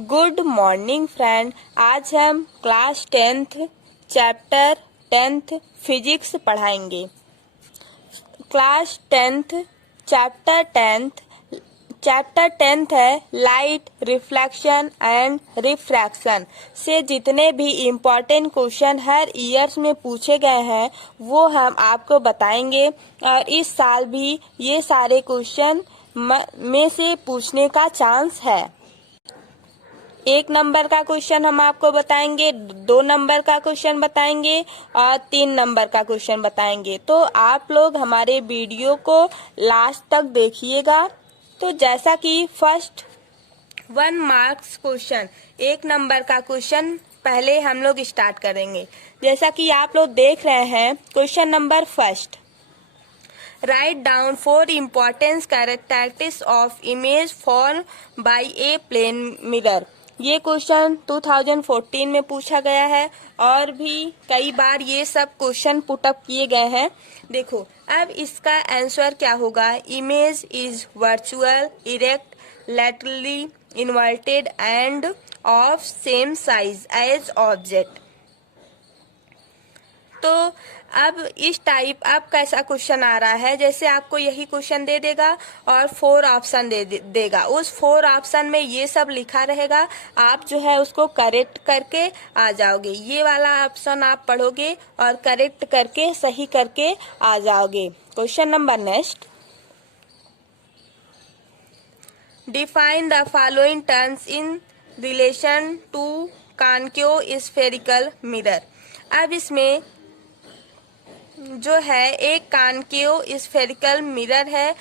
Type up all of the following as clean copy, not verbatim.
Good morning friend. आज हम class 10th chapter 10th physics पढ़ाएंगे। क्लास 10th चैप्टर 10th है लाइट, रिफ्लेक्शन एंड रिफ्रैक्शन से जितने भी इम्पोर्टेंट क्वेश्चन हर ईयर्स में पूछे गए हैं वो हम आपको बताएंगे। और इस साल भी ये सारे क्वेश्चन में से पूछने का चांस है। 1 नंबर का क्वेश्चन हम आपको बताएंगे, 2 नंबर का क्वेश्चन बताएंगे और 3 नंबर का क्वेश्चन बताएंगे। तो आप लोग हमारे वीडियो को लास्ट तक देखिएगा। तो जैसा कि फर्स्ट 1 मार्क्स क्वेश्चन 1 नंबर का क्वेश्चन पहले हम लोग स्टार्ट करेंगे। जैसा कि आप लोग देख रहे हैं question number first, write down 4 important characteristics of image form by a plane mirror. ये क्वेश्चन 2014 में पूछा गया है और भी कई बार ये सब क्वेश्चन पुटअप किए गए हैं। देखो अब इसका आंसर क्या होगा। Image is virtual, erect, laterally inverted and of same size as object. तो अब इस टाइप अब कैसा क्वेश्चन आ रहा है, जैसे आपको यही क्वेश्चन दे देगा और 4 ऑप्शन देगा। उस 4 ऑप्शन में ये सब लिखा रहेगा, आप जो है उसको करेक्ट करके आ जाओगे। ये वाला ऑप्शन आप पढ़ोगे और करेक्ट करके सही करके आ जाओगे। Question number next, define the following terms in relation to concave spherical mirror. अब इसमें जो है एक कॉन्केव स्फेरिकल मिरर है।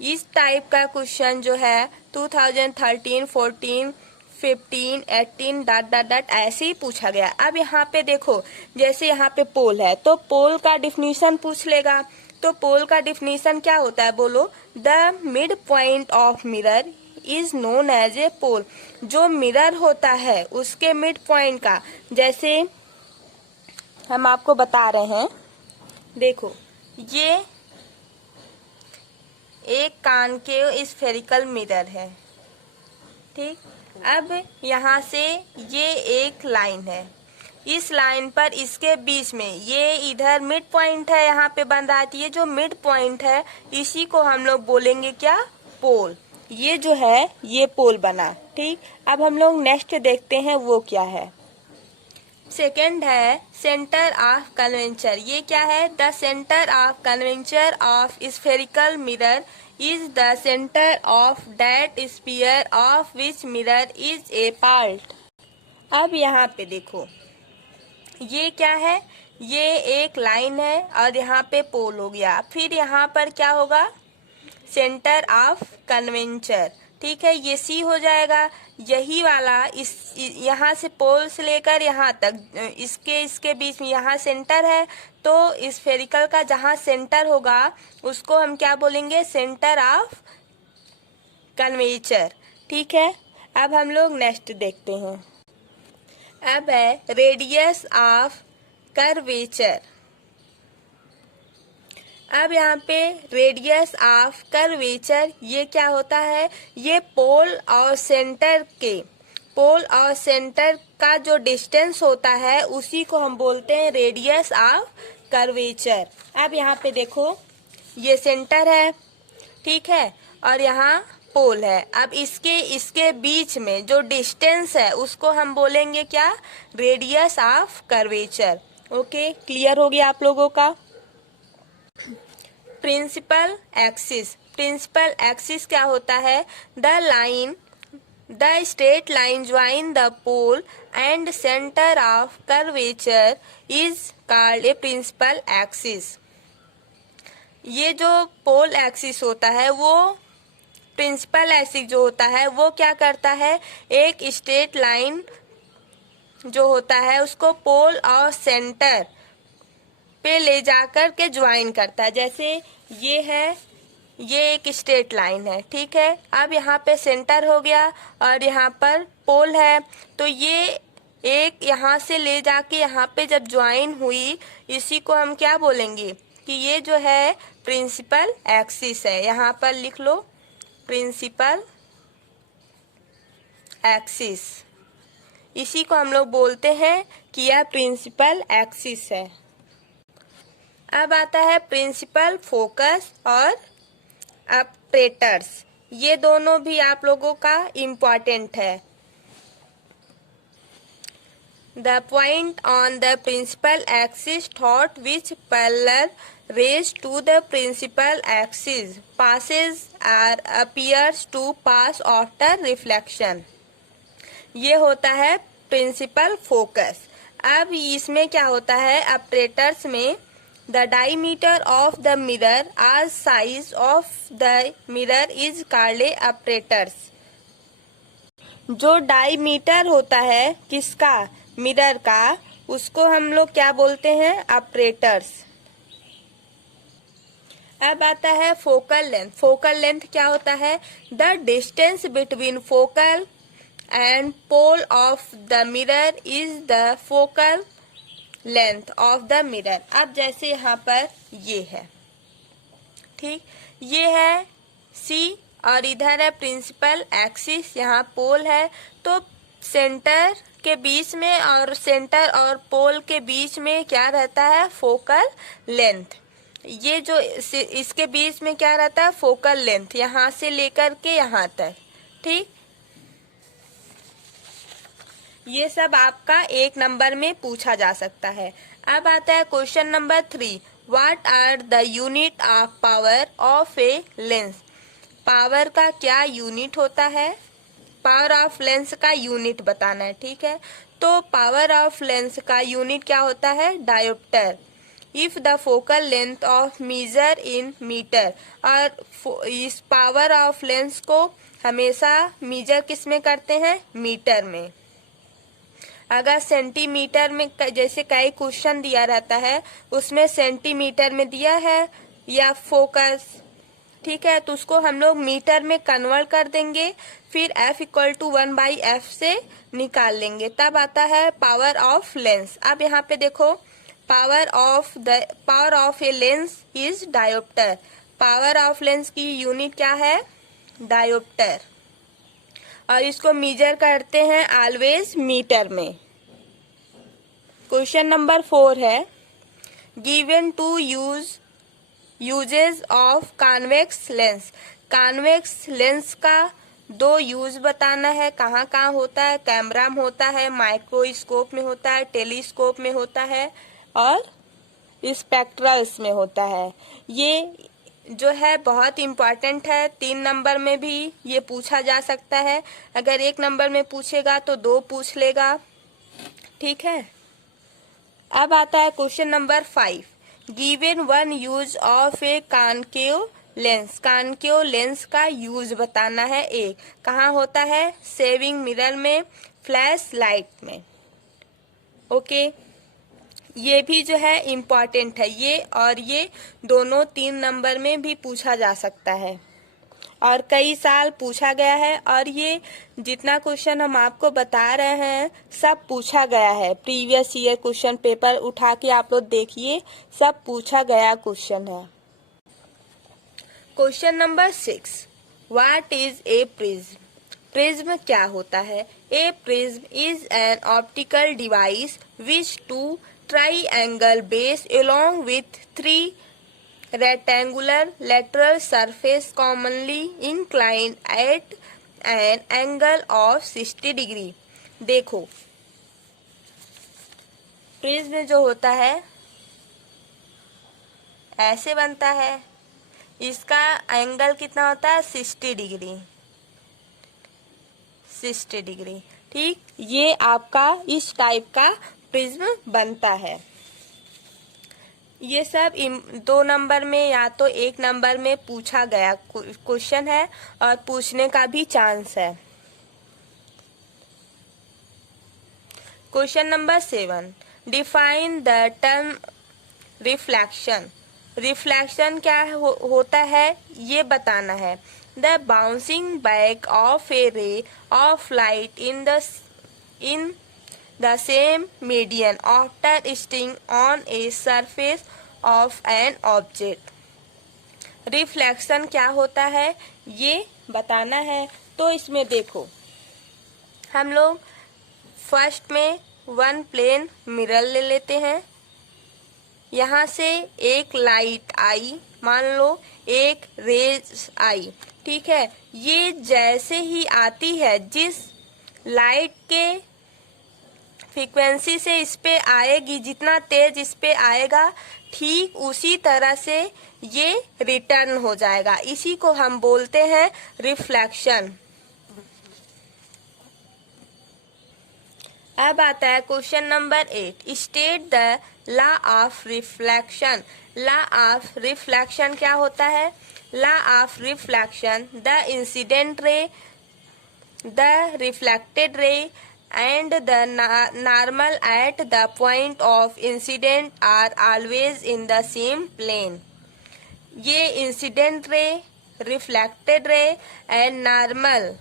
इस टाइप का क्वेश्चन जो है 2013, 14, 15, 18 डॉट ऐसे ही पूछा गया। अब यहाँ पे देखो, जैसे यहाँ पे पोल है तो पोल का डिफिनीशन पूछ लेगा। तो पोल का डिफिनीशन क्या होता है, बोलो। The mid point of mirror is known as a pole. जो मिरर होता है उसके मिड पॉइंट का, जैसे हम आपको बता रहे हैं, देखो ये एक कॉन्केव स्फेरिकल मिरर है, ठीक। अब यहाँ से ये एक लाइन है, इस लाइन पर इसके बीच में ये इधर मिड पॉइंट है, यहाँ पे बन रहा है। ये जो मिड पॉइंट है इसी को हम लोग बोलेंगे क्या, पोल। ये जो है ये पोल बना, ठीक। अब हम लोग नेक्स्ट देखते हैं वो क्या है। सेकेंड है सेंटर ऑफ कन्वेंचर। ये क्या है, the centre of curvature of spherical mirror is the centre of that sphere of which mirror is a part. अब यहाँ पे देखो ये क्या है, ये एक लाइन है और यहाँ पे पोल हो गया। फिर यहाँ पर क्या होगा, सेंटर ऑफ कन्वेंचर, ठीक है, ये सी हो जाएगा। यही वाला इस यहाँ से पोल से लेकर यहाँ तक इसके बीच में यहाँ सेंटर है। तो स्फेरिकल का जहाँ सेंटर होगा उसको हम क्या बोलेंगे, सेंटर ऑफ कन्वेंचर, ठीक है। अब हम लोग नेक्स्ट देखते हैं। अब है रेडियस ऑफ कर्वेचर। अब यहाँ पे रेडियस ऑफ कर्वेचर ये क्या होता है, ये पोल और सेंटर का जो डिस्टेंस होता है उसी को हम बोलते हैं रेडियस ऑफ कर्वेचर। अब यहाँ पे देखो ये सेंटर है, ठीक है, और यहाँ पोल है। अब इसके बीच में जो डिस्टेंस है उसको हम बोलेंगे क्या, radius of curvature. Okay, clear हो गया आप लोगों का। प्रिंसिपल एक्सिस क्या होता है, the straight line join the pole and centre of curvature is called a principal axis. ये जो पोल एक्सिस होता है वो प्रिंसिपल एक्सिस जो होता है वो क्या करता है, एक स्ट्रेट लाइन जो होता है उसको पोल और सेंटर पे ले जाकर के ज्वाइन करता है। जैसे ये है, ये एक स्ट्रेट लाइन है, ठीक है। अब यहाँ पे सेंटर हो गया और यहाँ पर पोल है, तो ये एक यहाँ से ले जाके यहाँ पे जब ज्वाइन हुई इसी को हम क्या बोलेंगे कि ये जो है प्रिंसिपल एक्सिस है। यहाँ पर लिख लो प्रिंसिपल एक्सिस, इसी को हम लोग बोलते हैं कि यह प्रिंसिपल एक्सिस है। अब आता है प्रिंसिपल फोकस और अपरेटर्स, ये दोनों भी आप लोगों का इम्पोर्टेंट है। The point on the principal axis through which parallel rays to the principal axis passes or appears to pass after reflection, ये होता है प्रिंसिपल फोकस। अब इसमें क्या होता है, अपरेटर्स में the diameter of the mirror as size of the mirror is called apparatus। जो डायमीटर होता है किसका, मिरर का, उसको हम लोग क्या बोलते हैं, अपरेटर्स। अब आता है फोकल लेंथ। फोकल लेंथ क्या होता है, the distance between focal and pole of the mirror is the focal length of the mirror. अब जैसे यहाँ पर ये है, ठीक, ये है सी और इधर है प्रिंसिपल एक्सिस, यहाँ पोल है, तो सेंटर के बीच में और सेंटर और पोल के बीच में क्या रहता है, फोकल लेंथ। ये जो इसके बीच में क्या रहता है, फोकल लेंथ, यहाँ से लेकर के यहाँ तक, ठीक। ये सब आपका 1 नंबर में पूछा जा सकता है। अब आता है question number 3, what are the unit of power of a lens. Power का क्या यूनिट होता है, पावर ऑफ लेंस का यूनिट बताना है, ठीक है। तो पावर ऑफ लेंस का यूनिट क्या होता है, dioptre. If the focal length of measure in metre, और इस पावर ऑफ लेंस को हमेशा मेजर किस में करते हैं, मीटर में। अगर सेंटीमीटर में जैसे कई क्वेश्चन दिया रहता है उसमें सेंटीमीटर में दिया है या फोकस, ठीक है, तो उसको हम लोग मीटर में कन्वर्ट कर देंगे, फिर F = 1/f से निकाल लेंगे, तब आता है पावर ऑफ लेंस। अब यहाँ पे देखो, power of a lens is dioptre. Power of lens की यूनिट क्या है, डायोप्टर, और इसको मेजर करते हैं ऑलवेज मीटर में। क्वेश्चन नंबर 4 है, given two uses of convex lens. Convex lens का 2 यूज बताना है, कहाँ कहाँ होता है, कैमरा में होता है, माइक्रोस्कोप में होता है, टेलीस्कोप में होता है और स्पेक्ट्रल्स में होता है। ये जो है बहुत इम्पोर्टेंट है, 3 नंबर में भी ये पूछा जा सकता है। अगर 1 नंबर में पूछेगा तो 2 पूछ लेगा, ठीक है। अब आता है question number 5, given 1 use of A concave lens. Concave lens का यूज बताना है। एक कहाँ होता है, सेविंग मिरर में, फ्लैश लाइट में, ओके। ये भी जो है इम्पोर्टेंट है, ये और ये दोनों 3 नंबर में भी पूछा जा सकता है और कई साल पूछा गया है। और ये जितना क्वेश्चन हम आपको बता रहे हैं सब पूछा गया है, प्रीवियस ईयर क्वेश्चन पेपर उठा के आप लोग देखिए, सब पूछा गया क्वेश्चन है। Question number 6, what is a prism. Prism क्या होता है, a prism is an optical device which to triangle base along with 3 rectangular lateral surface commonly inclined at an angle of 60 degree। देखो, प्रिज्म जो होता है ऐसे बनता है, इसका एंगल कितना होता है, 60 डिग्री, 60 डिग्री, ठीक। ये आपका इस टाइप का प्रिज्म बनता है। ये सब 2 नंबर में या तो 1 नंबर में पूछा गया क्वेश्चन है और पूछने का भी चांस है। Question number 7, define the term reflection. Reflection क्या होता है ये बताना है। The bouncing back of A ray of light in the same medium after resting on a surface of an object। Reflection क्या होता है ये बताना है। तो इसमें देखो, हम लोग फर्स्ट में वन प्लेन मिरर ले लेते हैं। यहाँ से एक लाइट आई, मान लो एक रेज आई, ठीक है। ये जैसे ही आती है, जिस लाइट के फ्रीक्वेंसी से इस पे आएगी, जितना तेज इस पे आएगा, ठीक उसी तरह से ये रिटर्न हो जाएगा। इसी को हम बोलते हैं रिफ्लेक्शन। अब आता है question number 8। State the law of reflection. Law of reflection क्या होता है? Law of reflection, the incident रे, the reflected ray and the normal at the point of incident are always in the same plane। ये incident ray, reflected ray and normal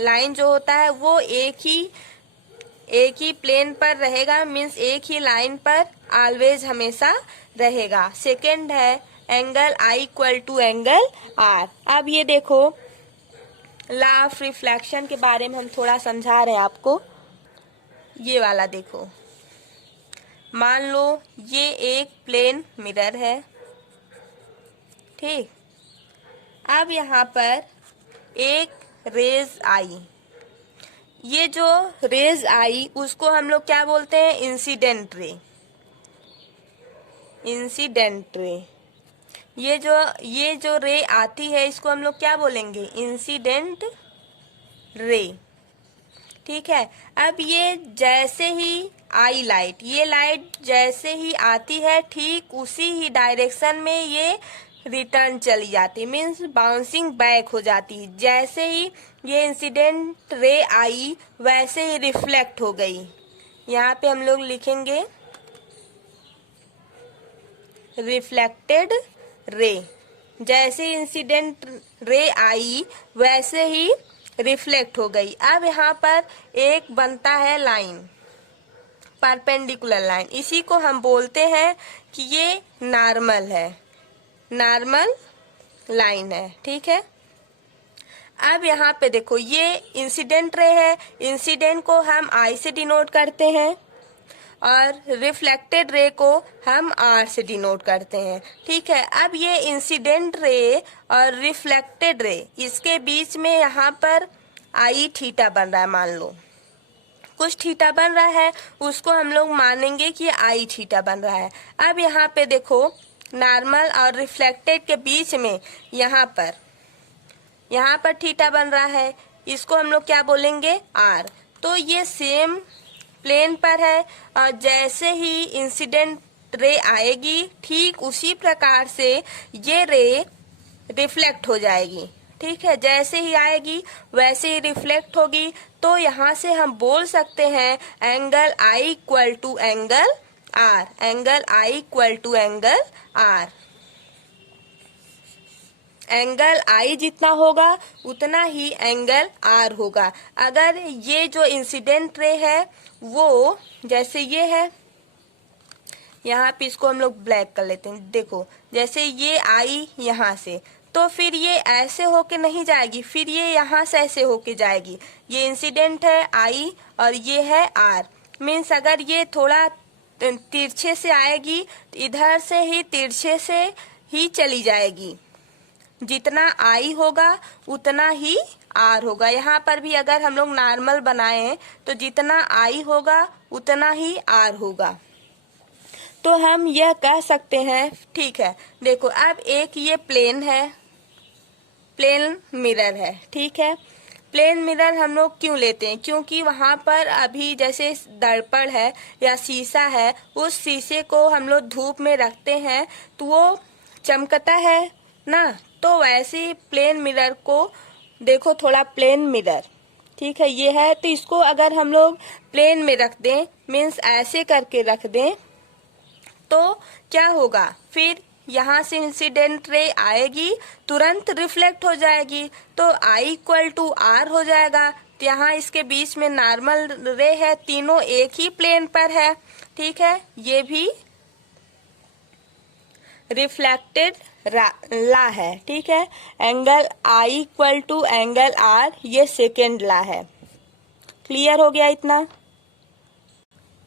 line जो होता है वो एक ही प्लेन पर रहेगा, मीन्स एक ही लाइन पर ऑलवेज हमेशा रहेगा। सेकंड है angle I equal to angle R। अब ये देखो, लॉ ऑफ रिफ्लेक्शन के बारे में हम थोड़ा समझा रहे हैं आपको। ये वाला देखो, मान लो ये एक प्लेन मिरर है, ठीक। अब यहाँ पर एक रेज आई, ये जो रेज आई उसको हम लोग क्या बोलते हैं? Incident ray. इंसिडेंट रे, ये जो रे आती है इसको हम लोग क्या बोलेंगे? इंसिडेंट रे, ठीक है। अब ये जैसे ही आई लाइट, ये लाइट जैसे ही आती है, ठीक उसी ही डायरेक्शन में ये रिटर्न चली जाती, मीन्स बाउंसिंग बैक हो जाती। जैसे ही ये इंसिडेंट रे आई वैसे ही रिफ्लेक्ट हो गई। यहाँ पे हम लोग लिखेंगे रिफ्लेक्टेड रे। जैसे ही इंसिडेंट रे आई वैसे ही रिफ्लेक्ट हो गई। अब यहाँ पर एक बनता है लाइन, परपेंडिकुलर लाइन, इसी को हम बोलते हैं कि ये नॉर्मल है, नॉर्मल लाइन है, ठीक है। अब यहाँ पे देखो, ये इंसिडेंट रे है, इंसिडेंट को हम I से डिनोट करते हैं और रिफ्लेक्टेड रे को हम R से डिनोट करते हैं, ठीक है। अब ये इंसिडेंट रे और रिफ्लेक्टेड रे, इसके बीच में यहाँ पर I थीटा बन रहा है, मान लो कुछ थीटा बन रहा है, उसको हम लोग मानेंगे कि I थीटा बन रहा है। अब यहाँ पे देखो, नॉर्मल और रिफ्लेक्टेड के बीच में यहाँ पर थीटा बन रहा है, इसको हम लोग क्या बोलेंगे? R। तो ये सेम प्लेन पर है और जैसे ही इंसिडेंट रे आएगी, ठीक उसी प्रकार से ये रे रिफ्लेक्ट हो जाएगी, ठीक है। जैसे ही आएगी वैसे ही रिफ्लेक्ट होगी। तो यहाँ से हम बोल सकते हैं angle I equal to angle R। Angle I equal to angle R। Angle I जितना होगा उतना ही एंगल R होगा। अगर ये जो इंसिडेंट रे है वो जैसे ये है, यहाँ पे इसको हम लोग ब्लैक कर लेते हैं। देखो, जैसे ये आई यहाँ से, तो फिर ये ऐसे होके नहीं जाएगी, फिर ये यहाँ से ऐसे होके जाएगी। ये इंसिडेंट है I और ये है R। मीन्स अगर ये थोड़ा तिरछे से आएगी, इधर से ही तिरछे से ही चली जाएगी। जितना I होगा उतना ही R होगा। यहाँ पर भी अगर हम लोग नॉर्मल बनाए तो जितना I होगा उतना ही R होगा। तो हम यह कह सकते हैं, ठीक है। देखो, अब एक ये प्लेन है, प्लेन मिरर है, ठीक है। प्लेन मिरर हम लोग क्यों लेते हैं? क्योंकि वहाँ पर अभी जैसे दर्पण है या शीशा है, उस शीशे को हम लोग धूप में रखते हैं तो वो चमकता है ना। तो वैसे ही प्लेन मिरर को देखो, थोड़ा प्लेन मिरर, ठीक है, ये है। तो इसको अगर हम लोग प्लेन में रख दें, मीन्स ऐसे करके रख दें, तो क्या होगा? फिर यहाँ से इंसिडेंट रे आएगी, तुरंत रिफ्लेक्ट हो जाएगी, तो I इक्वल टू R हो जाएगा। तो यहाँ इसके बीच में नॉर्मल रे है, तीनों एक ही प्लेन पर है, ठीक है। ये भी रिफ्लेक्टेड ला है, ठीक है। Angle I equal to angle R, ये सेकेंड ला है, क्लियर हो गया इतना।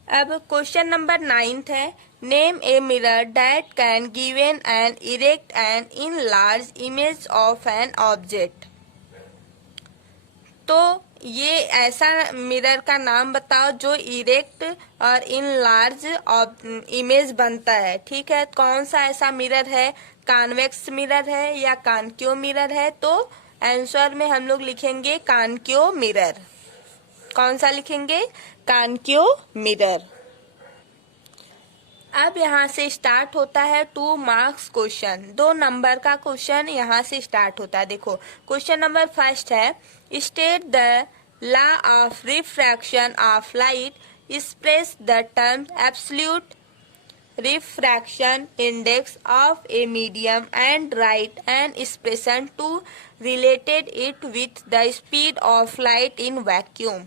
अब क्वेश्चन नंबर 9 है, name a mirror that can given an erect and in large image of an object. तो ये ऐसा मिरर का नाम बताओ जो इरेक्ट और इन लार्ज इमेज बनता है। ठीक है, कौन सा ऐसा मिरर है, कॉन्वेक्स मिरर है या कॉनकेव मिरर है? तो आंसर में हम लोग लिखेंगे कॉनकेव मिरर। कौन सा लिखेंगे? Concave mirror. अब यहाँ से स्टार्ट होता है 2 मार्क्स क्वेश्चन, 2 नंबर का क्वेश्चन यहाँ से स्टार्ट होता है। देखो क्वेश्चन नंबर 1 है, state the law of refraction of light, express the term absolute refraction index of a medium and write an expression to related it with the speed of light in vacuum.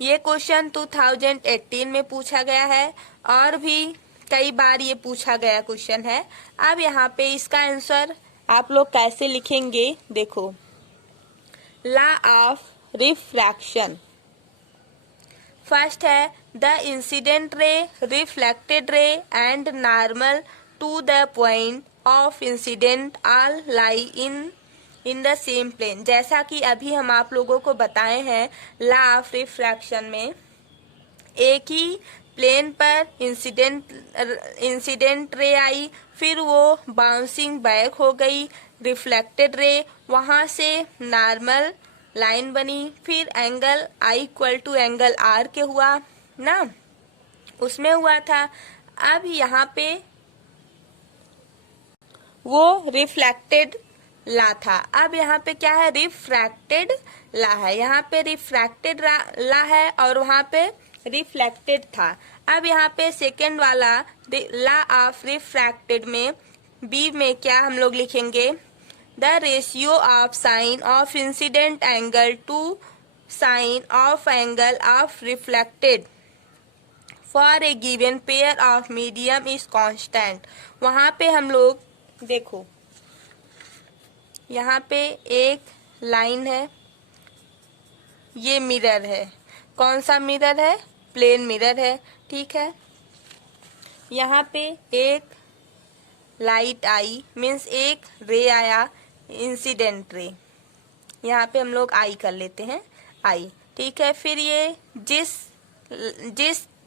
ये question 2018 में पूछा गया है और भी कई बार ये पूछा गया क्वेश्चन है। अब यहाँ पे इसका आंसर आप लोग कैसे लिखेंगे, देखो लॉ ऑफ रिफ्रैक्शन। फर्स्ट है, the incident ray, reflected ray and normal to the point of incident all lie in the same plane. जैसा कि अभी हम आप लोगों को बताए हैं, लॉ ऑफ रिफ्रैक्शन में एक ही प्लेन पर इंसिडेंट रे आई, फिर वो बाउंसिंग बैक हो गई, रिफ्लेक्टेड रे, वहां से नॉर्मल लाइन बनी, फिर angle I equal to angle R के हुआ ना, उसमें हुआ था। अब यहाँ पे वो रिफ्लेक्टेड ला था, अब यहाँ पे क्या है, रिफ्रैक्टेड ला है। यहाँ पे रिफ्रैक्टेड ला है और वहाँ पे रिफ्लेक्टेड था। अब यहाँ पे सेकेंड वाला लॉ ऑफ रिफ्रैक्टेड में बी में क्या हम लोग लिखेंगे, the ratio of sine of incident angle to sine of angle of reflected for a given pair of medium is constant. वहां पे हम लोग देखो, यहाँ पे एक लाइन है, ये मिरर है। कौन सा मिरर है? प्लेन मिरर है। ठीक है, यहाँ पे एक लाइट आई, मीन्स एक रे आया, इंसिडेंट रे, यहाँ पे हम लोग आई कर लेते हैं, आई। ठीक है, फिर ये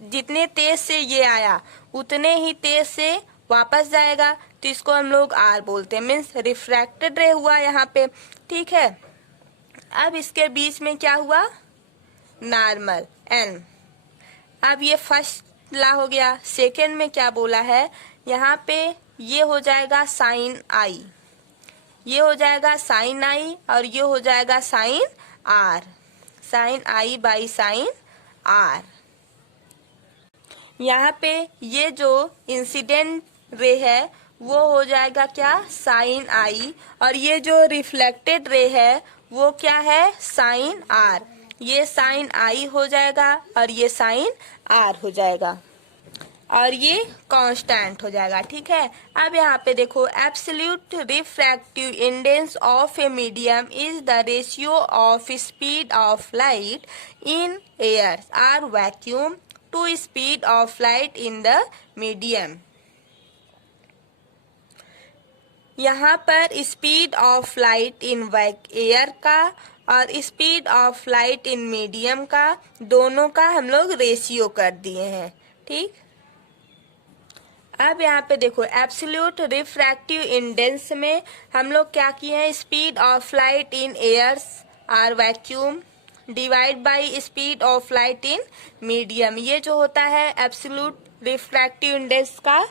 जितने तेज से ये आया उतने ही तेज से वापस जाएगा, तो इसको हम लोग आर बोलते हैं, मीन्स रिफ्रैक्टेड रे हुआ यहाँ पे। ठीक है, अब इसके बीच में क्या हुआ, नॉर्मल एन। अब ये फर्स्ट ला हो गया। सेकेंड में क्या बोला है, यहाँ पे ये हो जाएगा साइन आई, ये हो जाएगा साइन आई और ये हो जाएगा sine R, sine I by sine R. यहाँ पे ये जो इंसिडेंट रे है वो हो जाएगा क्या, साइन आई, और ये जो रिफ्लेक्टेड रे है वो क्या है, साइन आर। ये साइन आई हो जाएगा और ये साइन आर हो जाएगा और ये कांस्टेंट हो जाएगा। ठीक है, अब यहाँ पे देखो, absolute refractive index of a medium is the ratio of speed of light in air or vacuum to speed of light in the medium. यहाँ पर speed of light in air का और speed of light in medium का, दोनों का हम लोग ratio कर दिए हैं। ठीक, अब यहाँ पे देखो, एब्सोल्यूट रिफ्रैक्टिव इंडेक्स में हम लोग क्या किए हैं, speed of light in airs or vacuum divide by speed of light in medium. ये जो होता है एब्सोल्यूट रिफ्रैक्टिव इंडेक्स का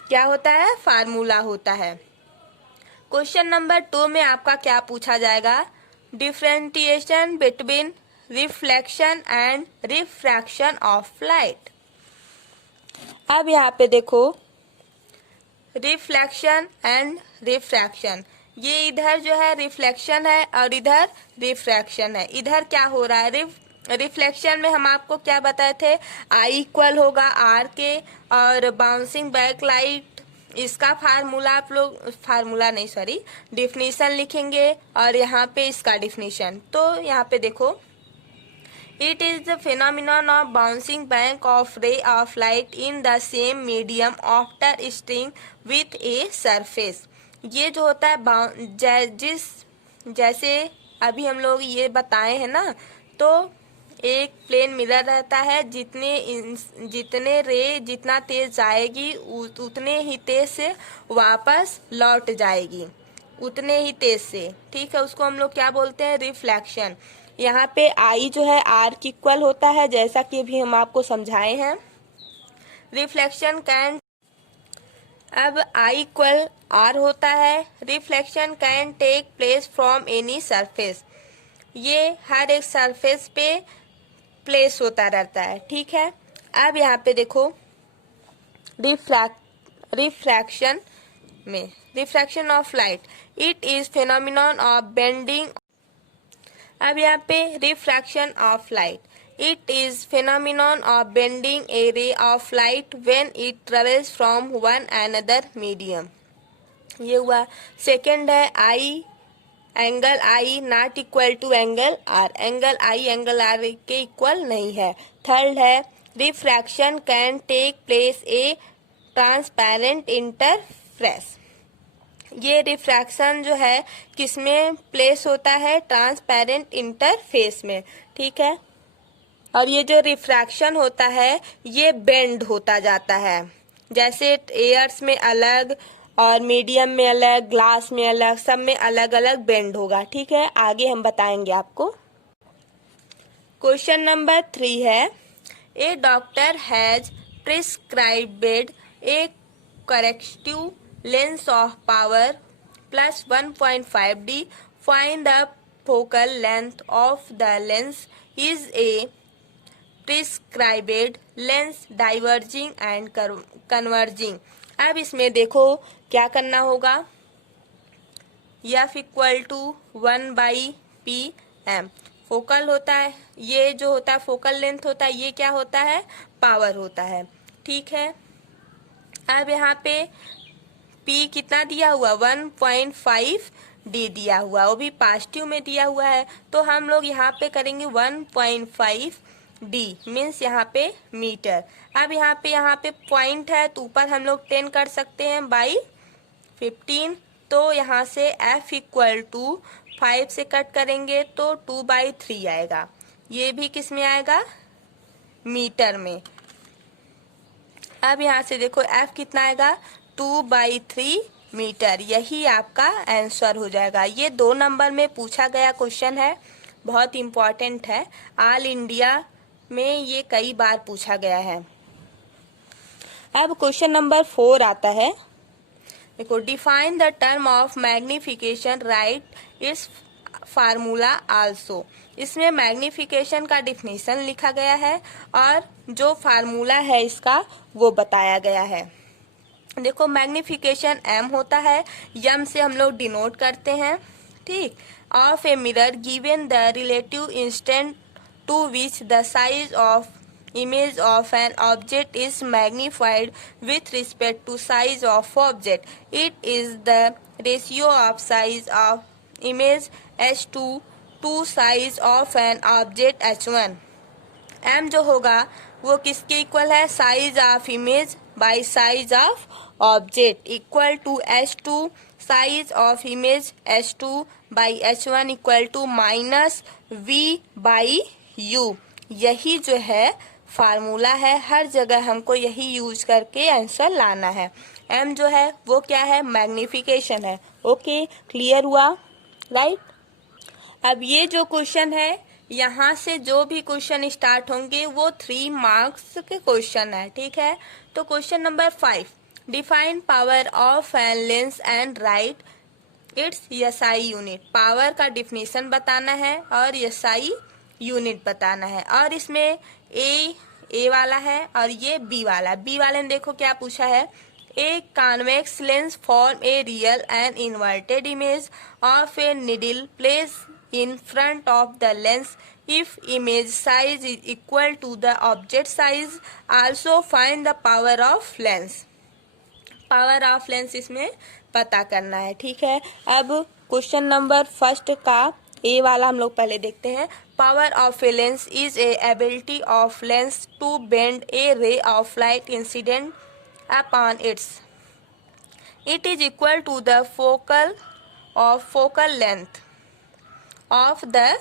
क्या होता है, फार्मूला होता है। क्वेश्चन नंबर 2 में आपका क्या पूछा जाएगा, differentiation between reflection and refraction of light. अब यहाँ पे देखो, रिफ्लेक्शन एंड रिफ्रैक्शन, ये इधर जो है रिफ्लेक्शन है और इधर रिफ्रैक्शन है। इधर क्या हो रहा है, रिफ्लेक्शन में हम आपको क्या बताए थे, आई इक्वल होगा आर के, और बाउंसिंग बैक लाइट, इसका फार्मूला आप लोग, फार्मूला नहीं सॉरी, डिफिनीशन लिखेंगे और यहाँ पे इसका डिफिनीशन। तो यहाँ पे देखो, It is the phenomenon of bouncing back of ray of light in the same medium after staying with a surface. ये जो होता है जैसे अभी हम लोग ये बताए हैं ना, तो एक प्लेन मिरर रहता है, जितने रे जितना तेज जाएगी उतने ही तेज से वापस लौट जाएगी, उतने ही तेज से, ठीक है। उसको हम लोग क्या बोलते हैं? रिफ्लेक्शन। यहाँ पे आई जो है आर की इक्वल होता है, जैसा कि अभी हम आपको समझाए हैं। रिफ्लेक्शन कैन, अब आई इक्वल आर होता है। Reflection can take place from any surface, ये हर एक सरफेस पे प्लेस होता रहता है, ठीक है। अब यहाँ पे देखो रिफ्रैक्शन में, refraction of light, it is phenomenon of bending. अब यहाँ पे refraction of light, it is phenomenon of bending a ray of light when it travels from one another medium. ये हुआ। सेकंड है I, angle I not equal to angle R, angle I angle R के equal नहीं है। Third है refraction can take place a transparent interface, ये refraction जो है किसमें प्लेस होता है? ट्रांसपेरेंट इंटरफेस में, ठीक है। और ये जो रिफ्रैक्शन होता है ये बेंड होता जाता है, जैसे एयर्स में अलग और मीडियम में अलग, ग्लास में अलग, सब में अलग अलग बेंड होगा, ठीक है। आगे हम बताएंगे आपको। क्वेश्चन नंबर 3 है, a doctor has prescribed a corrective lens of power plus 1.5D, find the focal length of the lens, is a prescribed lens diverging and converging. अब इसमें देखो क्या करना होगा, F equal to 1/PM focal होता है, ये जो होता है फोकल लेंथ होता है, ये क्या होता है? पावर होता है, ठीक है। अब यहाँ पे P कितना दिया हुआ? 1.5D दिया हुआ, वो भी पॉजिटिव में दिया हुआ है, तो हम लोग यहाँ पे करेंगे 1.5D मीन्स यहाँ पे मीटर। अब यहाँ पे पॉइंट है तो ऊपर हम लोग 10 कर सकते हैं बाई 15, तो यहाँ से F इक्वल टू 5 से कट करेंगे तो 2/3 आएगा, ये भी किस में आएगा? मीटर में। अब यहाँ से देखो F कितना आएगा? 2/3 मीटर, यही आपका आंसर हो जाएगा। ये 2 नंबर में पूछा गया क्वेश्चन है, बहुत इम्पोर्टेंट है, ऑल इंडिया में ये कई बार पूछा गया है। अब क्वेश्चन नंबर 4 आता है, देखो define the term of magnification, right it's formula also. इसमें मैग्निफिकेशन का डिफिनेशन लिखा गया है और जो फार्मूला है इसका वो बताया गया है। देखो मैग्निफिकेशन m होता है, m से हम लोग डिनोट करते हैं, ठीक। Of a mirror given the relative instant to which the size of image of an object is magnified with respect to size of object. It is the ratio of size of image h2 to size of an object h1. m जो होगा वो किसके equal है? Size of image by size of object equal to h2 size of image h2 by h1 equal to minus v by u। यही जो है formula है, हर जगह हमको यही यूज करके आंसर लाना है। m जो है वो क्या है? मैग्निफिकेशन है। ओके, क्लियर हुआ, राइट। अब ये जो क्वेश्चन है, यहाँ से जो भी क्वेश्चन स्टार्ट होंगे वो 3 मार्क्स के क्वेश्चन है, ठीक है। तो question number 5, define power of an lens and write its SI unit. Power का डिफिनेशन बताना है और SI यूनिट बताना है। और इसमें ए वाला है और ये बी वाला। बी वाले ने देखो क्या पूछा है, a convex lens form a real and inverted image of a needle place in front of the lens if image size is equal to the object size, also find the power of lens. Power of lens इसमें पता करना है, ठीक है। अब question number first का ए वाला हम लोग पहले देखते हैं। Power of a lens is a ability of lens to bend a ray of light incident upon its. It is equal to the focal length of the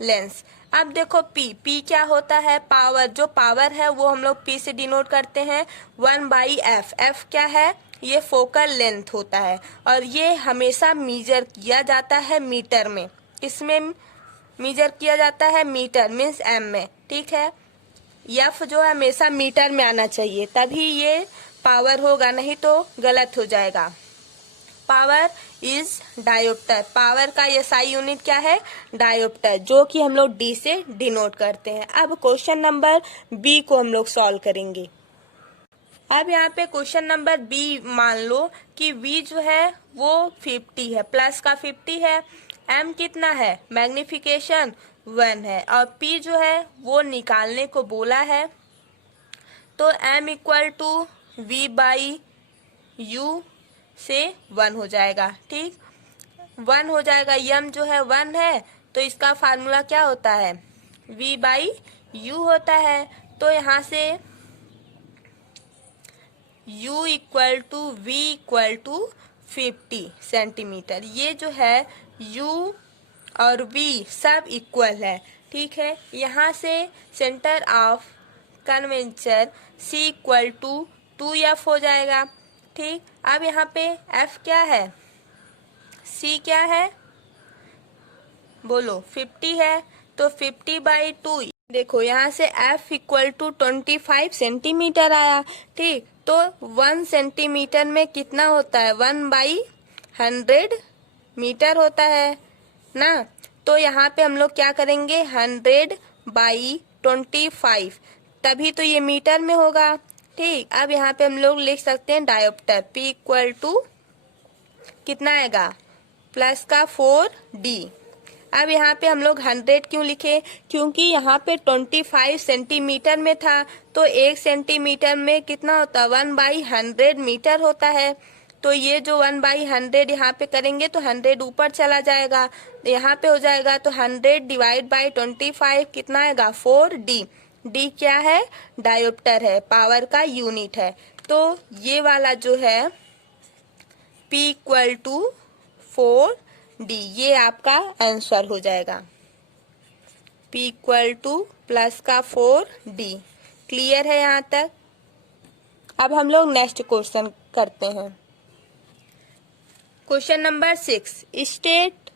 lens. अब देखो P क्या होता है, पावर। जो पावर है वो हम लोग पी से डिनोट करते हैं 1/f। एफ क्या है, ये फोकल लेंथ होता है और ये हमेशा मीजर किया जाता है मीटर में। किसमें मीजर किया जाता है, मीटर मीन्स एम में, ठीक है। एफ जो है हमेशा मीटर में आना चाहिए तभी ये पावर होगा, नहीं तो गलत हो जाएगा। Power is dioptre. पावर का एसआई यूनिट क्या है, डायोप्टर, जो कि हम लोग डी से डिनोट करते हैं। अब क्वेश्चन नंबर बी को हम लोग सॉल्व करेंगे। अब यहाँ पे क्वेश्चन नंबर बी मान लो कि v जो है वो 50 है, प्लस का 50 है, m कितना है, मैग्निफिकेशन 1 है, और p जो है वो निकालने को बोला है। तो m इक्वल टू v/u से 1 हो जाएगा, ठीक, 1 हो जाएगा। m जो है 1 है तो इसका फार्मूला क्या होता है, v/u होता है। तो यहाँ से u equal to v equal to 50 centimetre. ये जो है u और v सब इक्वल है, ठीक है। यहाँ से centre of curvature c equal to 2f हो जाएगा, ठीक। अब यहाँ पे f क्या है, c क्या है, बोलो 50 है, तो 50/2। देखो यहाँ से f इक्वल टू 25 सेंटीमीटर आया, ठीक। तो 1 सेंटीमीटर में कितना होता है, 1/100 मीटर होता है ना। तो यहाँ पे हम लोग क्या करेंगे, 100/25, तभी तो ये मीटर में होगा, ठीक। अब यहाँ पे हम लोग लिख सकते हैं डायोप्टर P इक्वल टू कितना आएगा, प्लस का 4D। अब यहाँ पे हम लोग 100 क्यों लिखे, क्योंकि यहाँ पे 25 सेंटीमीटर में था, तो 1 सेंटीमीटर में कितना होता है, 1/100 मीटर होता है। तो ये जो 1/100 यहाँ पे करेंगे तो 100 ऊपर चला जाएगा, यहाँ पे हो जाएगा। तो 100 डिवाइड बाई 25 कितना आएगा, 4D। D क्या है, डायोप्टर है, पावर का यूनिट है। तो ये वाला जो है P इक्वल टू 4D, ये आपका आंसर हो जाएगा। P इक्वल टू प्लस का 4D। क्लियर है यहाँ तक। अब हम लोग नेक्स्ट क्वेश्चन करते हैं। Question number 6, state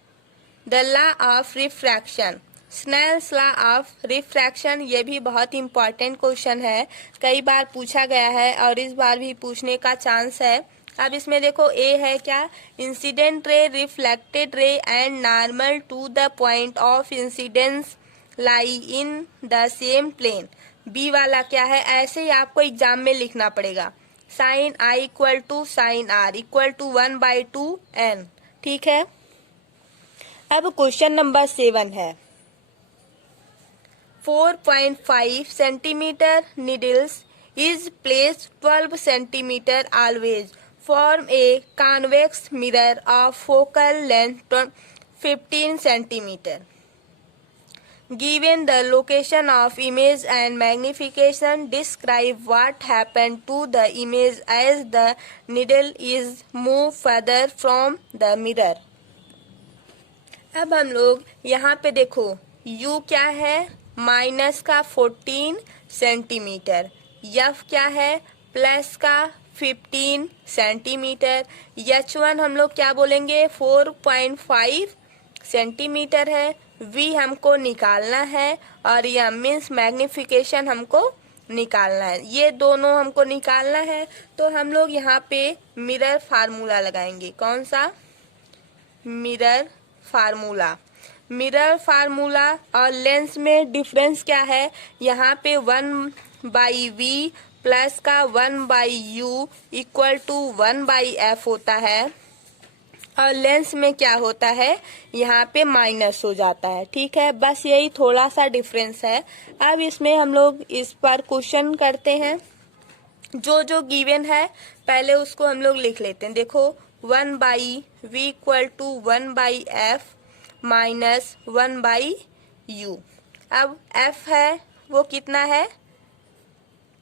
the law of refraction. Snell's law of refraction, ये भी बहुत इंपॉर्टेंट क्वेश्चन है, कई बार पूछा गया है और इस बार भी पूछने का चांस है। अब इसमें देखो ए है क्या, incident ray, reflected ray and normal to the point of incidence lie in the same plane. B वाला क्या है, ऐसे ही आपको एग्जाम में लिखना पड़ेगा, sine I equal to sine R equal to 1/2n, ठीक है। अब क्वेश्चन नंबर 7 है, 4.5 centimetre needles is placed 12 centimeter always form a convex mirror of focal length 15 centimeter. Given the location of image and magnification, describe what happened to the image as the needle is moved further from the mirror. अब हम लोग यहाँ पे देखो u क्या है, minus का 14 centimetre, F क्या है, प्लस का 15 सेंटीमीटर, H1 हम लोग क्या बोलेंगे, 4.5 सेंटीमीटर है, V हमको निकालना है और यह मीन्स मैग्निफिकेशन हमको निकालना है, ये दोनों हमको निकालना है। तो हम लोग यहाँ पे मिरर फार्मूला लगाएंगे। कौन सा, मिरर फार्मूला। मिरर फार्मूला और लेंस में डिफरेंस क्या है, यहाँ पे 1/v प्लस का 1/u इक्वल टू 1/f होता है और लेंस में क्या होता है, यहाँ पे माइनस हो जाता है, ठीक है। बस यही थोड़ा सा डिफरेंस है। अब इसमें हम लोग इस पर क्वेश्चन करते हैं, जो जो गिवन है पहले उसको हम लोग लिख लेते हैं। देखो 1/v equal to 1/f minus 1/u। अब f है वो कितना है,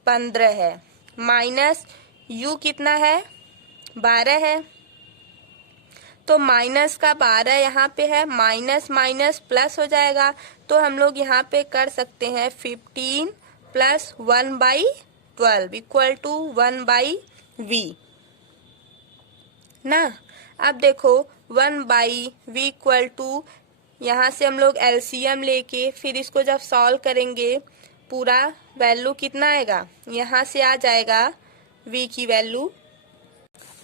15 है, माइनस u कितना है, 12 है। तो माइनस का 12 यहाँ पे है, माइनस माइनस प्लस हो जाएगा। तो हम लोग यहाँ पे कर सकते हैं 15 प्लस 1/12 इक्वल टू 1/v ना। अब देखो 1/v इक्वल टू, यहाँ से हम लोग एलसीएम लेके फिर इसको जब सॉल्व करेंगे पूरा वैल्यू कितना आएगा, यहाँ से आ जाएगा v की वैल्यू।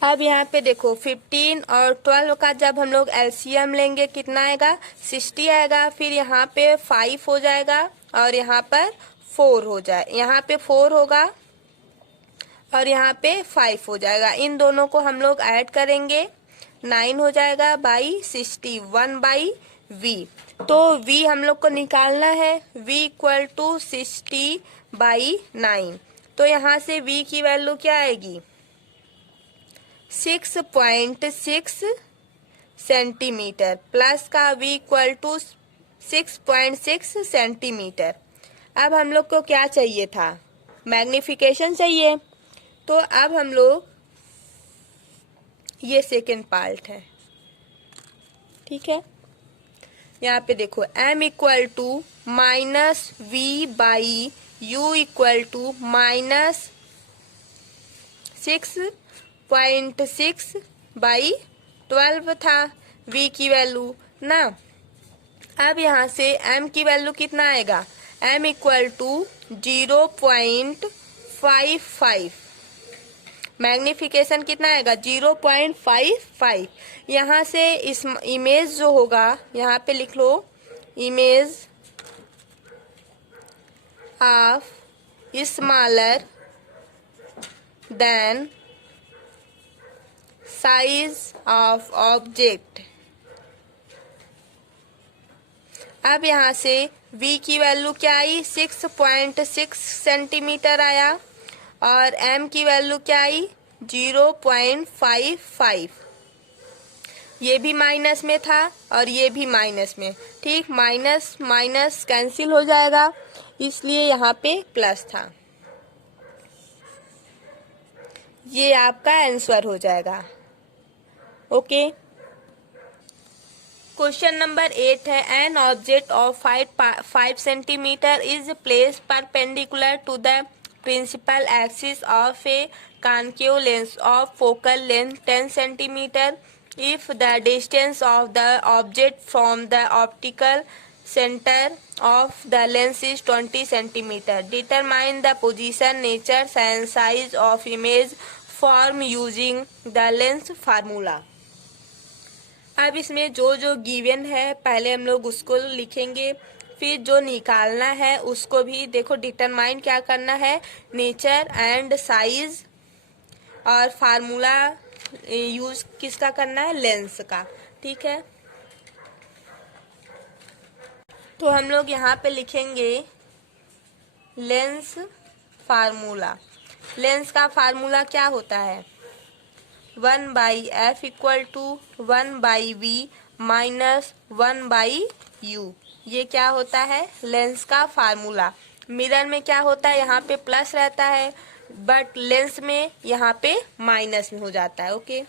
अब यहाँ पे देखो 15 और 12 का जब हम लोग एलसीएम लेंगे कितना आएगा, 60 आएगा। फिर यहाँ पे 5 हो जाएगा और यहाँ पर 4 हो जाए, यहाँ पे 4 होगा और यहाँ पे 5 हो जाएगा। इन दोनों को हम लोग ऐड करेंगे, 9 हो जाएगा बाई 60, 1/v। तो v हम लोग को निकालना है, v इक्वल टू 60/9। तो यहाँ से v की वैल्यू क्या आएगी, 6.6 सेंटीमीटर, प्लस का v इक्वल टू 6.6 सेंटीमीटर। अब हम लोग को क्या चाहिए था, मैग्निफिकेशन चाहिए। तो अब हम लोग, ये सेकेंड पार्ट है, ठीक है। यहाँ पे देखो m equal to minus v/u equal to minus 6.6/12 था v की वैल्यू ना। अब यहाँ से m की वैल्यू कितना आएगा, m इक्वल टू 0.55, मैग्निफिकेशन कितना आएगा 0.55। यहाँ से इस इमेज जो होगा यहाँ पे लिख लो, image of smaller than size of object. अब यहाँ से v की वैल्यू क्या आई, 6.6 सेंटीमीटर आया और m की वैल्यू क्या आई, 0.55। ये भी माइनस में था और ये भी माइनस में, ठीक, माइनस माइनस कैंसिल हो जाएगा, इसलिए यहाँ पे प्लस था। ये आपका आंसर हो जाएगा। ओके। क्वेश्चन नंबर 8 है, an object of 5 centimetre is place perpendicular to the principal axis of a concave lens of focal length 10 centimetre if the distance of the object from the optical center of the lens is 20 centimeter. Determine the position, nature and size of image form using the lens formula. अब इसमें जो जो given है पहले हम लोग उसको लिखेंगे, फिर जो निकालना है उसको भी देखो, डिटरमाइन क्या करना है, नेचर एंड साइज, और फार्मूला यूज किसका करना है, लेंस का, ठीक है। तो हम लोग यहाँ पे लिखेंगे लेंस फार्मूला। लेंस का फार्मूला क्या होता है, 1/f equal to 1/v minus 1/u। ये क्या होता है, लेंस का फार्मूला। मिरर में क्या होता है, यहाँ पे प्लस रहता है, बट लेंस में यहाँ पे माइनस में हो जाता है। ओके।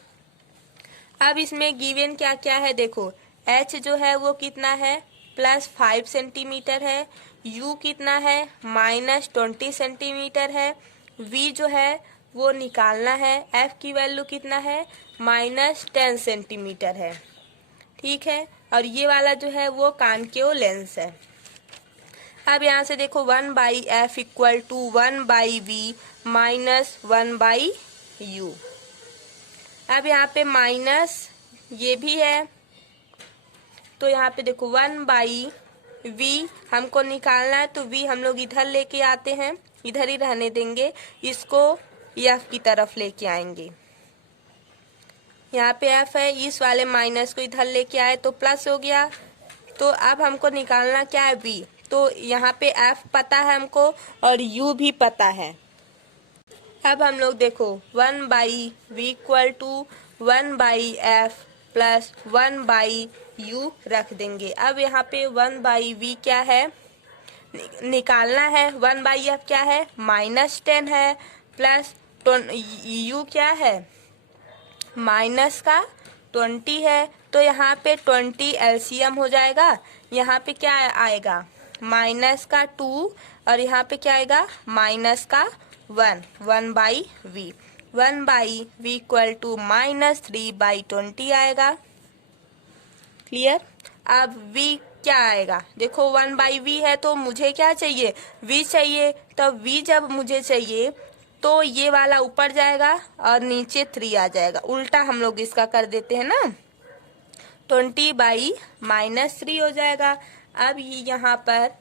अब इसमें गिवन क्या क्या है, देखो h जो है वो कितना है, +5 सेंटीमीटर है, u कितना है, -20 सेंटीमीटर है, v जो है वो निकालना है, f की वैल्यू कितना है, -10 सेंटीमीटर है, ठीक है। और ये वाला जो है वो कॉन्केव लेंस है। अब यहाँ से देखो 1/f equal to 1/v minus 1/u। अब यहाँ पे माइनस ये भी है, तो यहाँ पे देखो 1/v हमको निकालना है, तो v हम लोग इधर लेके आते हैं, इधर ही रहने देंगे, इसको f की तरफ लेके आएंगे। यहाँ पे f है, इस वाले माइनस को इधर लेके आए तो प्लस हो गया। तो अब हमको निकालना क्या है, v। तो यहाँ पे f पता है हमको और u भी पता है। अब हम लोग देखो 1/v equal to 1/f plus 1/u u रख देंगे। अब यहाँ पे 1/v क्या है निकालना है। 1/f क्या है -10 है, प्लस u क्या है माइनस का 20 है। तो यहाँ पे 20 एलसीएम हो जाएगा। यहाँ पे क्या आएगा माइनस का 2 और यहाँ पे क्या आएगा माइनस का 1। 1/v 1/v इक्वल टू -3/20 आएगा। क्लियर। अब v क्या आएगा देखो 1/v है तो मुझे क्या चाहिए v चाहिए। तो v जब मुझे चाहिए तो ये वाला ऊपर जाएगा और नीचे 3 आ जाएगा। उल्टा हम लोग इसका कर देते हैं ना, 20/-3 हो जाएगा। अब यहाँ पर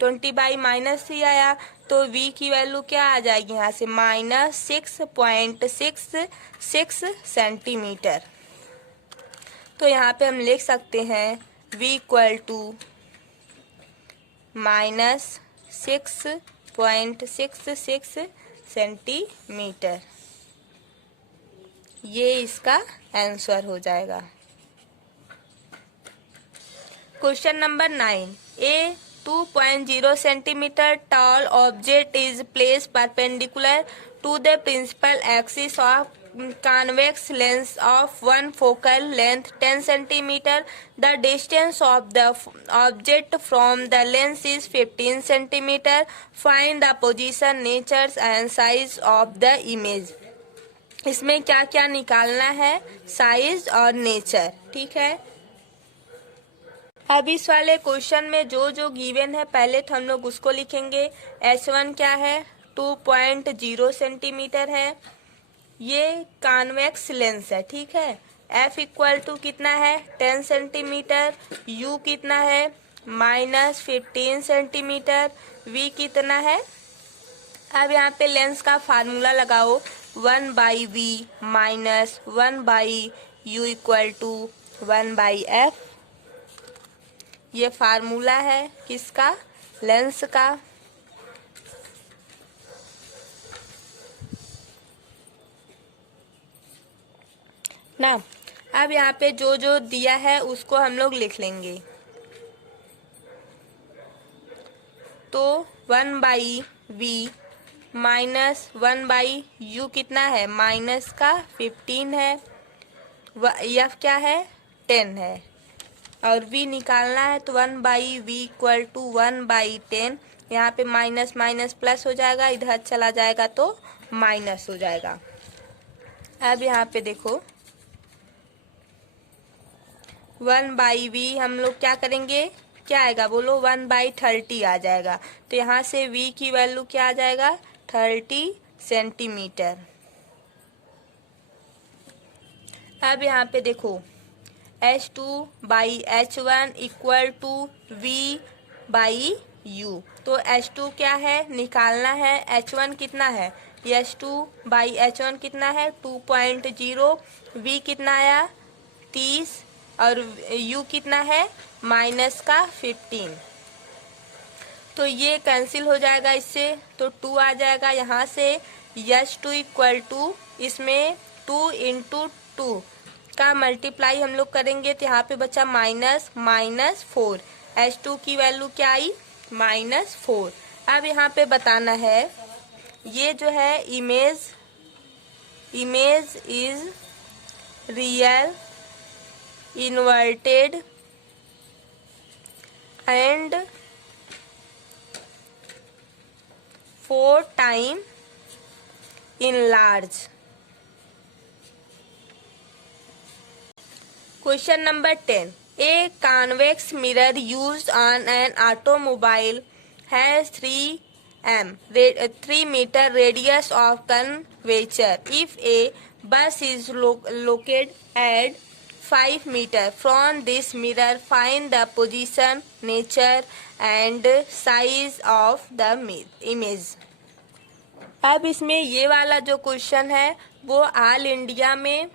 20/-3 आया तो v की वैल्यू क्या आ जाएगी यहाँ से -6.66 सेंटीमीटर। तो यहाँ पे हम लिख सकते हैं v इक्वल टू -6.66 सेंटीमीटर। ये इसका आंसर हो जाएगा। Question number 9, a 2.0 centimetre tall object is place perpendicular to the principal axis of convex lens of one focal length 10 centimeter. The distance of the object from the lens is 15 centimeter. Find the position, nature and size of the image. इसमें क्या क्या निकालना है size और nature. ठीक है। अब इस वाले क्वेश्चन में जो जो गिवन है पहले तो हम लोग उसको लिखेंगे। H1 क्या है 2.0 सेंटीमीटर है, ये कॉन्वेक्स लेंस है। ठीक है। F इक्वल टू कितना है 10 सेंटीमीटर, U कितना है -15 सेंटीमीटर, V कितना है। अब यहाँ पे लेंस का फार्मूला लगाओ 1/v minus 1/u equal to 1/f। ये फार्मूला है किसका लेंस का। ना अब यहाँ पे जो जो दिया है उसको हम लोग लिख लेंगे। तो 1/v माइनस 1/u कितना है माइनस का 15 है, f क्या है 10 है और v निकालना है तो 1/v इक्वल टू 1/10। यहाँ पे माइनस माइनस प्लस हो जाएगा, इधर चला जाएगा तो माइनस हो जाएगा। अब यहाँ पे देखो 1/v हम लोग क्या करेंगे क्या आएगा बोलो 1/30 आ जाएगा। तो यहाँ से v की वैल्यू क्या आ जाएगा 30 सेंटीमीटर। अब यहाँ पे देखो H2/H1 इक्वल टू v/u। तो H2 क्या है निकालना है, H1 कितना है H2/H1 कितना है 2.0, v कितना आया 30 और u कितना है माइनस का 15। तो ये कैंसिल हो जाएगा इससे तो 2 आ जाएगा। यहाँ से H2 इक्वल टू इसमें 2 × 2 का मल्टीप्लाई हम लोग करेंगे तो यहाँ पे बचा -4। H2 की वैल्यू क्या आई -4। अब यहाँ पे बताना है ये जो है image is real inverted and 4 time enlarged. Question number 10. A convex mirror used on an automobile has 3 meter radius of curvature. If a bus is located at 5 meter from this mirror, find the position, nature and size of the image. अब इसमें ये वाला जो question है वो all India में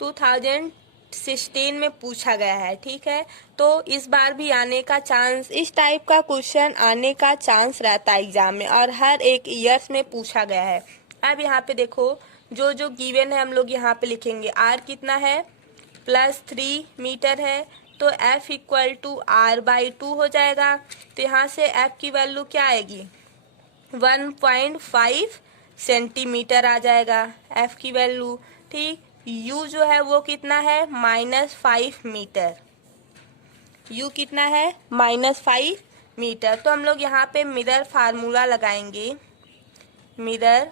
2016 में पूछा गया है। ठीक है। तो इस बार भी आने का चांस, इस टाइप का क्वेश्चन आने का चांस रहता है एग्जाम में और हर एक ईयर्स में पूछा गया है। अब यहाँ पे देखो जो जो गिवन है हम लोग यहाँ पे लिखेंगे। आर कितना है +3 मीटर है तो F इक्वल टू R/2 हो जाएगा। तो यहाँ से F की वैल्यू क्या आएगी, 1.5 सेंटीमीटर आ जाएगा F की वैल्यू। ठीक, U जो है वो कितना है, -5 मीटर। U कितना है, -5 मीटर। तो हम लोग यहाँ पे मिरर फार्मूला लगाएंगे। मिरर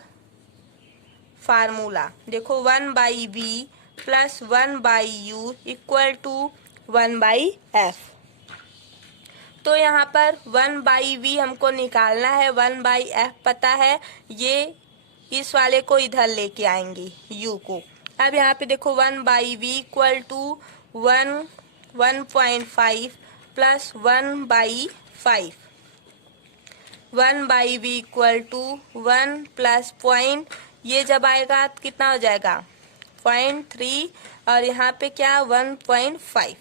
फार्मूला देखो, 1/V plus 1/U equal to 1/F। तो यहाँ पर 1/V हमको निकालना है, 1/F पता है, ये इस वाले को इधर लेके आएंगे U को। अब यहाँ पे देखो 1/V equal to 1.5 plus 1/5। 1/V equal to 1 plus point, ये जब आएगा तो कितना हो जाएगा, 0.3, और यहाँ पे क्या 1.5।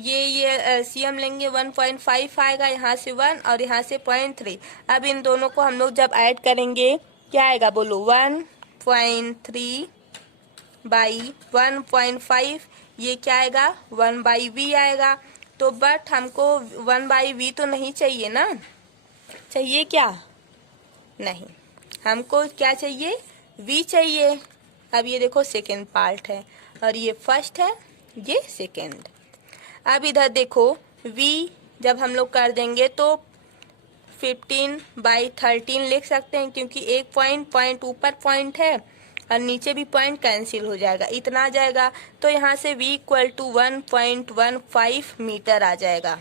ये एलसीएम लेंगे 1.5 आएगा, यहाँ से 1 और यहाँ से 0.3। अब इन दोनों को हम लोग जब ऐड करेंगे क्या आएगा, बोलो 1.3 बाई 1.5, ये क्या आएगा 1/V आएगा। तो बट हमको 1/V तो नहीं चाहिए ना, चाहिए क्या, नहीं, हमको क्या चाहिए, V चाहिए। अब ये देखो सेकेंड पार्ट है और ये फर्स्ट है, ये सेकेंड। अब इधर देखो V जब हम लोग कर देंगे तो 15/13 लिख सकते हैं, क्योंकि एक पॉइंट ऊपर पॉइंट है और नीचे भी पॉइंट कैंसिल हो जाएगा, इतना आ जाएगा। तो यहाँ से V इक्वल टू 1.15 मीटर आ जाएगा।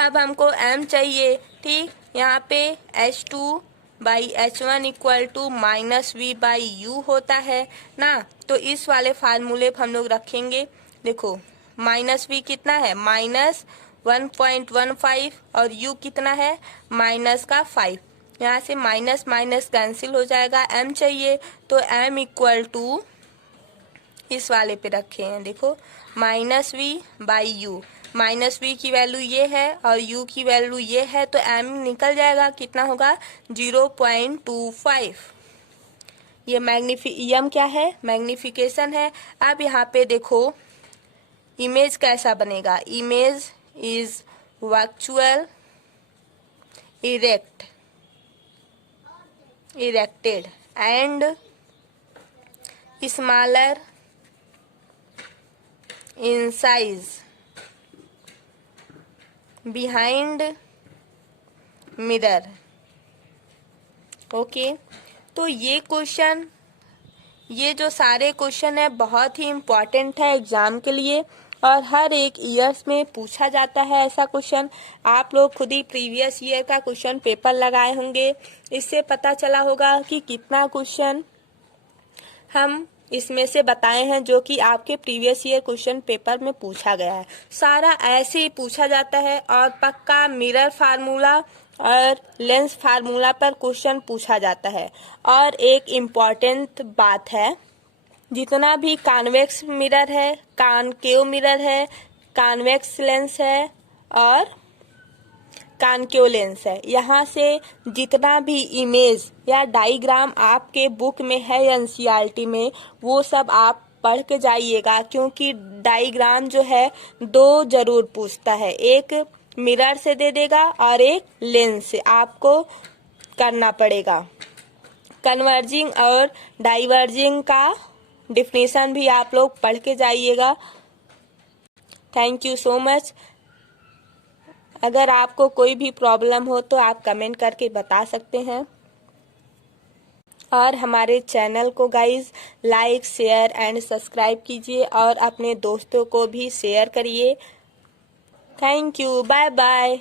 अब हमको M चाहिए। ठीक, यहाँ पे H2/H1 इक्वल टू -V/U होता है ना। तो इस वाले फार्मूले पर हम लोग रखेंगे। देखो -V कितना है, -1.15 और U कितना है, -5। यहाँ से माइनस माइनस कैंसिल हो जाएगा, M चाहिए। तो M इक्वल टू इस वाले पे रखे हैं, देखो -V/U। -V की वैल्यू ये है और U की वैल्यू ये है, तो M निकल जाएगा, कितना होगा 0.25। ये M क्या है, मैग्निफिकेशन है। अब यहाँ पे देखो इमेज कैसा बनेगा, image is virtual erected and smaller in size behind mirror। Okay, तो ये क्वेश्चन, ये जो सारे क्वेश्चन है बहुत ही इम्पोर्टेंट है एग्जाम के लिए और हर एक ईयर्स में पूछा जाता है ऐसा क्वेश्चन। आप लोग खुद ही प्रीवियस ईयर का क्वेश्चन पेपर लगाए होंगे, इससे पता चला होगा कि कितना क्वेश्चन हम इसमें से बताए हैं जो कि आपके प्रीवियस ईयर क्वेश्चन पेपर में पूछा गया है। सारा ऐसे ही पूछा जाता है और पक्का मिरर फार्मूला और लेंस फार्मूला पर क्वेश्चन पूछा जाता है। और एक इम्पॉर्टेंट बात है, जितना भी कॉन्वेक्स मिरर है, कॉनकेव मिरर है, कॉन्वेक्स लेंस है और कॉनकेव लेंस है, यहाँ से जितना भी इमेज या डायग्राम आपके बुक में है एनसीईआरटी में, वो सब आप पढ़ के जाइएगा, क्योंकि डायग्राम जो है दो जरूर पूछता है, एक मिरर से दे देगा और एक लेंस से आपको करना पड़ेगा। कन्वर्जिंग और डाइवर्जिंग का डिफिनेशन भी आप लोग पढ़ के जाइएगा। Thank you so much. अगर आपको कोई भी प्रॉब्लम हो तो आप कमेंट करके बता सकते हैं और हमारे चैनल को guys like share and subscribe कीजिए और अपने दोस्तों को भी शेयर करिए। Thank you, bye bye.